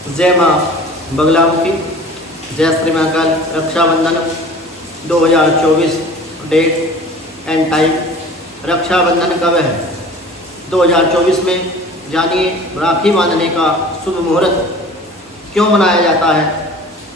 जय माँ बगलामुखी, जय Shri Mahakal. Rakshabandhan 2024 date and time. Rakshabandhan कब है 2024 में? जानिए राखी बांधने का शुभ मुहूर्त क्यों मनाया जाता है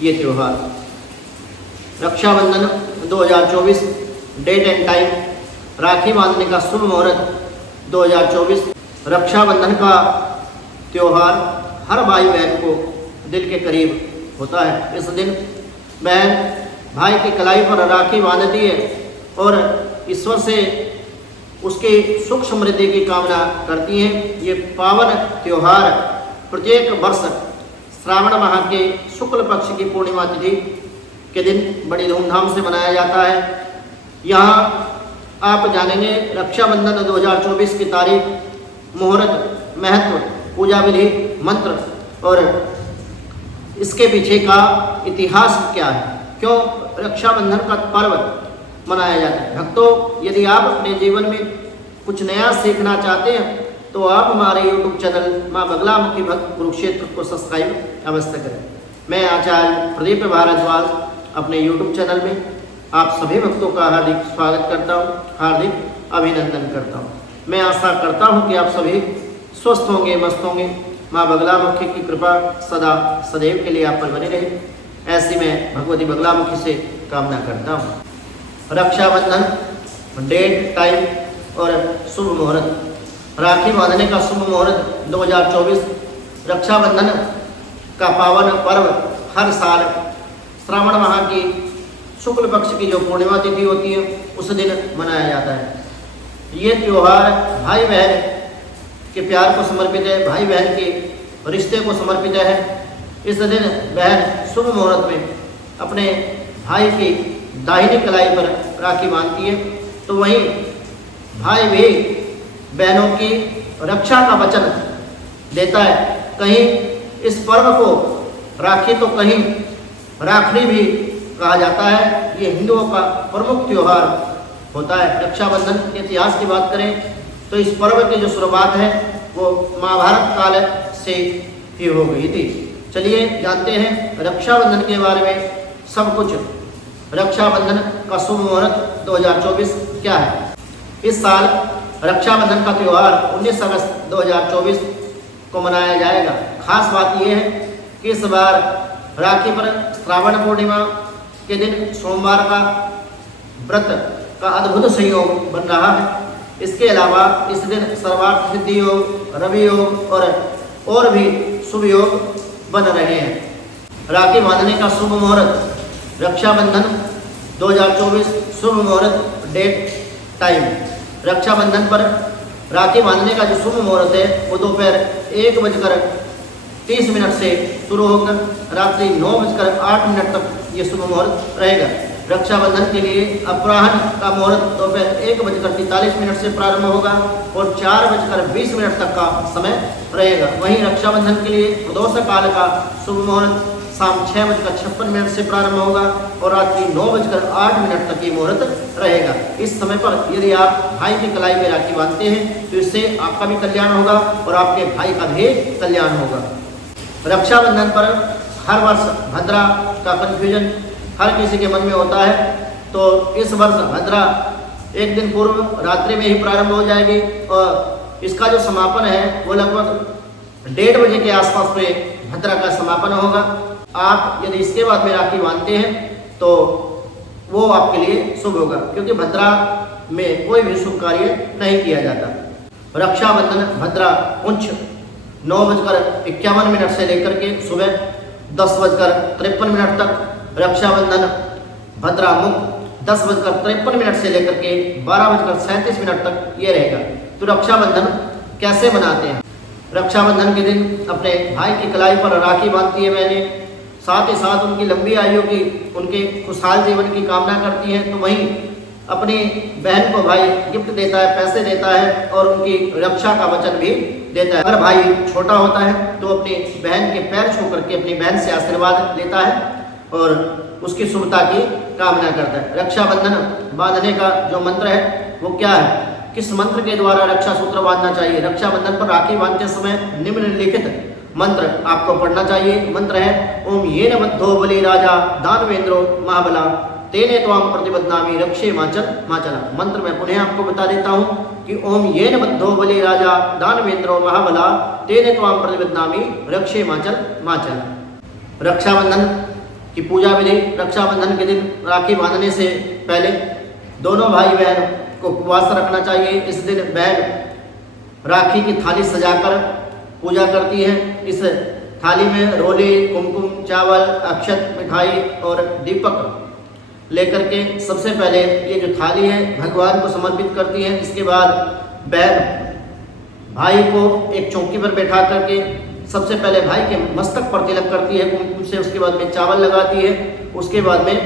ये त्यौहार। Rakshabandhan 2024 date and time. Rakhi बांधने का शुभ मुहूर्त 2024। रक्षाबंधन का त्यौहार हर भाई बहन को दिल के करीब होता है। इस दिन बहन भाई की कलाई पर राखी बांधती है और ईश्वर से उसकी सुख समृद्धि की कामना करती हैं। ये पावन त्यौहार प्रत्येक वर्ष श्रावण माह के शुक्ल पक्ष की पूर्णिमा तिथि के दिन बड़ी धूमधाम से मनाया जाता है। यहाँ आप जानेंगे रक्षाबंधन 2024 की तारीख, मुहूर्त, महत्व, पूजा विधि, मंत्र और इसके पीछे का इतिहास क्या है, क्यों रक्षाबंधन का पर्व मनाया जाता है। भक्तों, यदि आप अपने जीवन में कुछ नया सीखना चाहते हैं तो आप हमारे YouTube चैनल माँ बगलामुखी भक्त कुरुक्षेत्र को सब्सक्राइब अवश्य करें। मैं आचार्य प्रदीप भारद्वाज अपने YouTube चैनल में आप सभी भक्तों का हार्दिक स्वागत करता हूँ, हार्दिक अभिनंदन करता हूँ। मैं आशा करता हूँ कि आप सभी स्वस्थ होंगे, मस्त होंगे। माँ बगलामुखी की कृपा सदा सदैव के लिए आप पर बनी रहे, ऐसी मैं भगवती बगलामुखी से कामना करता हूँ। रक्षाबंधन डेट, टाइम और शुभ मुहूर्त। राखी बांधने का शुभ मुहूर्त 2024। रक्षाबंधन का पावन पर्व हर साल श्रावण माह की शुक्ल पक्ष की जो पूर्णिमा तिथि होती है उस दिन मनाया जाता है। ये त्यौहार भाई बहन के प्यार को समर्पित है, भाई बहन के रिश्ते को समर्पित है। इस दिन बहन शुभ मुहूर्त में अपने भाई की दाहिनी कलाई पर राखी बांधती है, तो वहीं भाई भी बहनों की रक्षा का वचन देता है। कहीं इस पर्व को राखी तो कहीं राखड़ी भी कहा जाता है। ये हिंदुओं का प्रमुख त्यौहार होता है। रक्षाबंधन के इतिहास की बात करें तो इस पर्व की जो शुरुआत है वो महाभारत काल से ही हो गई थी। चलिए जानते हैं रक्षाबंधन के बारे में सब कुछ। रक्षाबंधन का शुभ मुहूर्त 2024 क्या है? इस साल रक्षाबंधन का त्यौहार 19 अगस्त 2024 को मनाया जाएगा। खास बात यह है कि इस बार राखी पर श्रावण पूर्णिमा के दिन सोमवार का व्रत का अद्भुत संयोग बन रहा है। इसके अलावा इस दिन सर्वार्थ सिद्धि योग, रवि योग और भी शुभ योग बन रहे हैं। राखी बांधने का शुभ मुहूर्त। रक्षाबंधन 2024 शुभ मुहूर्त, डेट, टाइम। रक्षाबंधन पर राखी बांधने का जो शुभ मुहूर्त है वो दोपहर 1:30 से शुरू होकर रात्रि 9:08 तक ये शुभ मुहूर्त रहेगा। रक्षाबंधन के लिए अपराह्न का मुहूर्त दोपहर 1:43 से प्रारंभ होगा और 4:20 तक का समय रहेगा। वहीं रक्षाबंधन के लिए प्रदोष काल का शुभ मुहूर्त शाम 6:56 से प्रारंभ होगा और रात्रि 9:08 तक ये मुहूर्त रहेगा। इस समय पर यदि आप भाई की कलाई में राखी बांधते हैं तो इससे आपका भी कल्याण होगा और आपके भाई का भी कल्याण होगा। रक्षाबंधन पर हर वर्ष भद्रा का कन्फ्यूजन हर किसी के मन में होता है, तो इस वर्ष भद्रा एक दिन पूर्व रात्रि में ही प्रारंभ हो जाएगी और इसका जो समापन है वो लगभग 1:30 बजे के आसपास में भद्रा का समापन होगा। आप यदि इसके बाद में राखी बांधते हैं तो वो आपके लिए शुभ होगा, क्योंकि भद्रा में कोई भी शुभ कार्य नहीं किया जाता। रक्षाबंधन भद्रा उंच 9:51 से लेकर के सुबह 10:53 तक। रक्षाबंधन भद्रा मुख 10:53 से लेकर के 12:37 तक ये रहेगा। तो रक्षाबंधन कैसे मनाते हैं? रक्षाबंधन के दिन अपने भाई की कलाई पर राखी बांधती है बहनें, साथ ही साथ उनकी लंबी आयु की, उनके खुशहाल जीवन की कामना करती हैं। तो वहीं अपनी बहन को भाई गिफ्ट देता है, पैसे देता है और उनकी रक्षा का वचन भी देता है। अगर भाई छोटा होता है तो अपनी बहन के पैर छू करके अपनी बहन से आशीर्वाद लेता है और उसकी शुभता की कामना करता है। रक्षाबंधन बांधने का जो मंत्र है वो क्या है? किस मंत्र के द्वारा रक्षा सूत्र बांधना चाहिए? रक्षाबंधन पर राखी बांधते समय निम्नलिखित मंत्र आपको पढ़ना चाहिए। मंत्र है ओम येन बद्धो बलि राजा दानवेंद्रो महाबला तेने त्वाम प्रतिबद्धनामि रक्षे माचल माचला। मंत्र मैं पुनः आपको बता देता हूँ कि ओम येन बद्धो बलि राजा दानवेंद्रो महाबला तेने त्वाम प्रतिबद्धनामि रक्षे माचल माचला। रक्षाबंधन की पूजा विधि। रक्षाबंधन के दिन राखी बांधने से पहले दोनों भाई बहन को उपवास रखना चाहिए। इस दिन बहन राखी की थाली सजाकर पूजा करती है। इस थाली में रोली, कुमकुम, चावल, अक्षत, मिठाई और दीपक लेकर के सबसे पहले ये जो थाली है भगवान को समर्पित करती है। इसके बाद बहन भाई को एक चौकी पर बैठा करके सबसे पहले भाई के मस्तक पर तिलक करती है कुमकुम से, उसके बाद में चावल लगाती है। उसके बाद में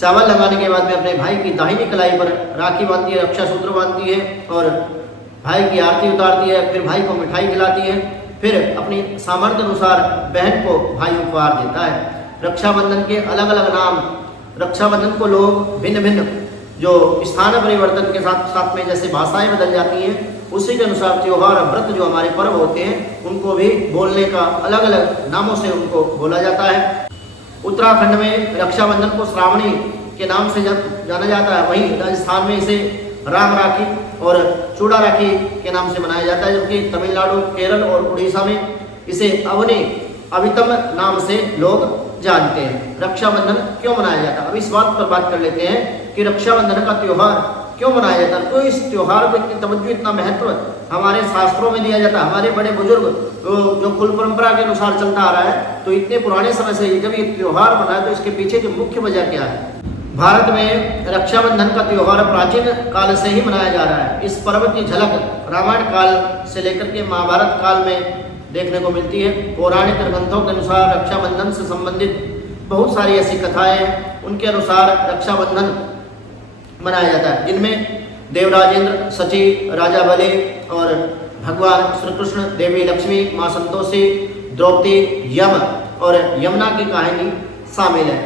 चावल लगाने के बाद में अपने भाई की दाहिनी कलाई पर राखी बांधती है, रक्षा सूत्र बांधती है और भाई की आरती उतारती है। फिर भाई को मिठाई खिलाती है। फिर अपनी सामर्थ्य अनुसार बहन को भाई उपहार देता है। रक्षाबंधन के अलग अलग नाम। रक्षाबंधन को लोग भिन्न भिन्न जो स्थान परिवर्तन के साथ साथ में जैसे भाषाएं बदल जाती हैं उसी के अनुसार त्योहार व्रत जो हमारे पर्व होते हैं उनको भी बोलने का अलग अलग नामों से उनको बोला जाता है। उत्तराखंड में रक्षाबंधन को श्रावणी के नाम से जाना जाता है। वहीं राजस्थान में इसे राम राखी और चूड़ा राखी के नाम से मनाया जाता है, जबकि तमिलनाडु, केरल और उड़ीसा में इसे अवनी अभितम नाम से लोग जानते हैं। रक्षाबंधन क्यों मनाया जाता है, अब इस बात पर बात कर लेते हैं कि रक्षाबंधन का त्योहार क्यों मनाया जाता है। तो इस त्योहार को इतनी तवज्जो, इतना महत्व हमारे शास्त्रों में दिया जाता है। हमारे बड़े बुजुर्ग जो कुल परंपरा के अनुसार चलता आ रहा है, तो इतने पुराने समय से जब ये त्योहार बना है तो इसके पीछे की मुख्य वजह क्या है। भारत में रक्षाबंधन का त्योहार प्राचीन काल से ही मनाया जा रहा है। इस पर्व की झलक रामायण काल से लेकर के महाभारत काल में देखने को मिलती है। पौराणिक ग्रंथों के अनुसार रक्षाबंधन से संबंधित बहुत सारी ऐसी कथाएं हैं, उनके अनुसार रक्षाबंधन मनाया जाता है, जिनमें देवराजेंद्र, सची, राजा बले और भगवान श्री कृष्ण, देवी लक्ष्मी, माँ संतोषी, द्रौपदी, यम और यमुना की कहानी शामिल है।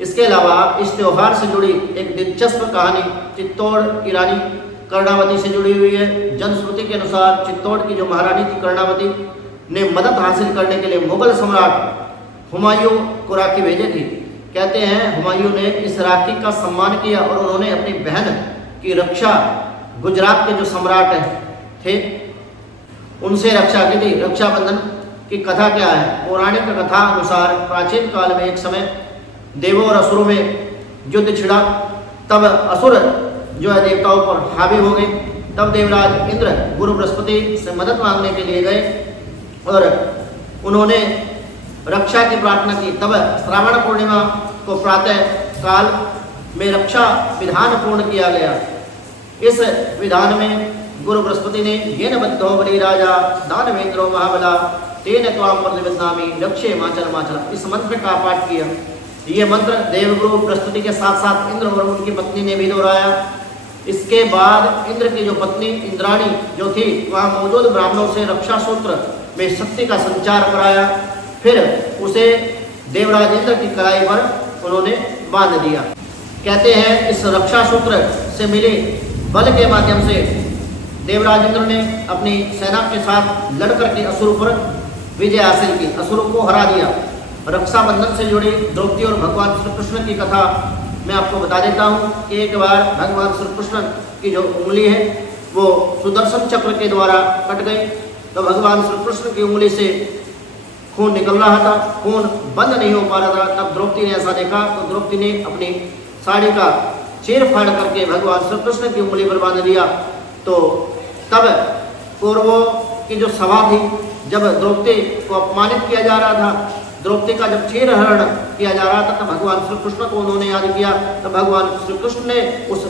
इसके अलावा इस त्योहार से जुड़ी एक दिलचस्प कहानी चित्तौड़ की रानी कर्णावती से जुड़ी हुई है। जनश्रुति के अनुसार चित्तौड़ की जो महारानी थी कर्णावती ने मदद हासिल करने के लिए मुगल सम्राट हुमायूं को राखी भेजे थी। कहते हैं हुमायूं ने इस राखी का सम्मान किया और उन्होंने अपनी बहन की रक्षा गुजरात के जो सम्राट थे उनसे रक्षा की थी। रक्षाबंधन की कथा क्या है। पौराणिक कथा अनुसार प्राचीन काल में एक समय देवों और असुरों में युद्ध छिड़ा। तब असुर जो है देवताओं पर हावी हो गए। तब देवराज इंद्र गुरु बृहस्पति से मदद मांगने के लिए गए और उन्होंने रक्षा की प्रार्थना की। तब श्रावण पूर्णिमा को प्रातः काल में रक्षा विधान पूर्ण किया गया। इस विधान में गुरु बृहस्पति ने येन बद्धो बलि राजा दानवेंद्रो महाबला तेन त्वाम प्रतिबद्धनामि रक्षे माचल माचला इस मंत्र का पाठ किया। ये मंत्र देवगुरु बृहस्पति के साथ साथ इंद्र और उनकी पत्नी ने भी दोहराया। इसके बाद इंद्र की जो पत्नी इंद्राणी जो थी वहाँ मौजूद ब्राह्मणों से रक्षा सूत्र में शक्ति का संचार कराया। फिर उसे देवराज इंद्र की कलाई पर उन्होंने बांध दिया। कहते हैं इस रक्षा सूत्र से मिले बल के माध्यम से देवराज इंद्र ने अपनी सेना के साथ लड़कर के असुर पर विजय हासिल की, असुरों को हरा दिया। रक्षाबंधन से जुड़ी द्रौपदी और भगवान श्री कृष्ण की कथा मैं आपको बता देता हूँ कि एक बार भगवान श्री कृष्ण की जो उंगली है वो सुदर्शन चक्र के द्वारा कट गई। तो भगवान श्री कृष्ण की उंगली से खून निकल रहा था, खून बंद नहीं हो पा रहा था। तब द्रौपदी ने ऐसा देखा तो द्रौपदी ने अपनी साड़ी का चीर फाड़ करके भगवान श्री कृष्ण की उंगली पर बांध दिया। तो तब कौरवों की जो सभा थी, जब द्रौपदी को अपमानित किया जा रहा था, द्रौपदी का जब चीरहरण किया जा रहा था, तब भगवान श्री कृष्ण को उन्होंने याद किया। तब भगवान श्री कृष्ण ने उस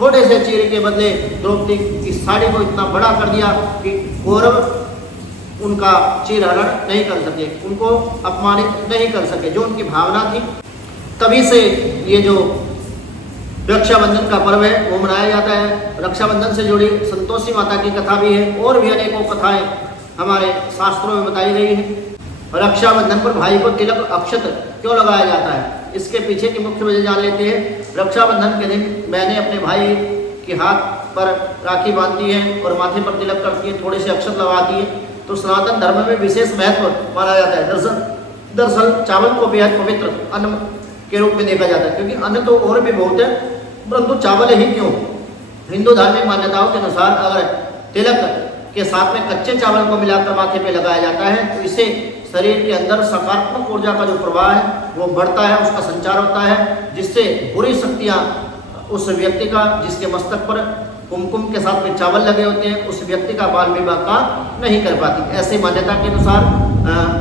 थोड़े से चीर के बदले द्रौपदी की साड़ी को इतना बड़ा कर दिया कि कौरव उनका चीरहरण नहीं कर सके, उनको अपमानित नहीं कर सके, जो उनकी भावना थी। तभी से ये जो रक्षाबंधन का पर्व है वो मनाया जाता है। रक्षाबंधन से जुड़ी संतोषी माता की कथा भी है और भी अनेकों कथाएं हमारे शास्त्रों में बताई गई हैं। रक्षाबंधन पर भाई को तिलक अक्षत क्यों लगाया जाता है, इसके पीछे की मुख्य वजह जान लेते हैं। रक्षाबंधन के दिन बहनें अपने भाई के हाथ पर राखी बांधती हैं और माथे पर तिलक करती हैं, थोड़े से अक्षत लगाती हैं। तो सनातन धर्म में विशेष महत्व माना जाता है। दरअसल चावल को बेहद पवित्र अन्न के रूप में देखा जाता है, क्योंकि अन्न तो और भी बहुत है, परंतु चावल ही क्यों। हिंदू धार्मिक मान्यताओं के अनुसार अगर तिलक के साथ में कच्चे चावल को मिलाकर माथे पे लगाया जाता है तो इससे शरीर के अंदर सकारात्मक ऊर्जा का जो प्रवाह है वो बढ़ता है, उसका संचार होता है, जिससे बुरी शक्तियाँ उस व्यक्ति का, जिसके मस्तक पर कुमकुम के साथ में चावल लगे होते हैं, उस व्यक्ति का बाल विवाह का नहीं कर पाती। ऐसी मान्यता के अनुसार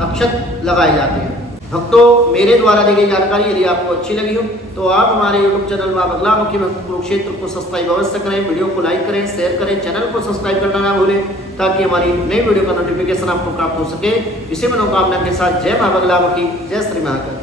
अक्षत लगाए जाते हैं। भक्तों, मेरे द्वारा दी गई जानकारी यदि आपको अच्छी लगी हो तो आप हमारे YouTube चैनल मां बगलामुखी भक्त कुरुक्षेत्र को सब्सक्राइब अवश्य करें, वीडियो को लाइक करें, शेयर करें, चैनल को सब्सक्राइब करना ना भूलें, ताकि हमारी नई वीडियो का नोटिफिकेशन आपको प्राप्त हो सके। इसी मनोकामना के साथ जय मां बगलामुखी, जय श्री महाकाल।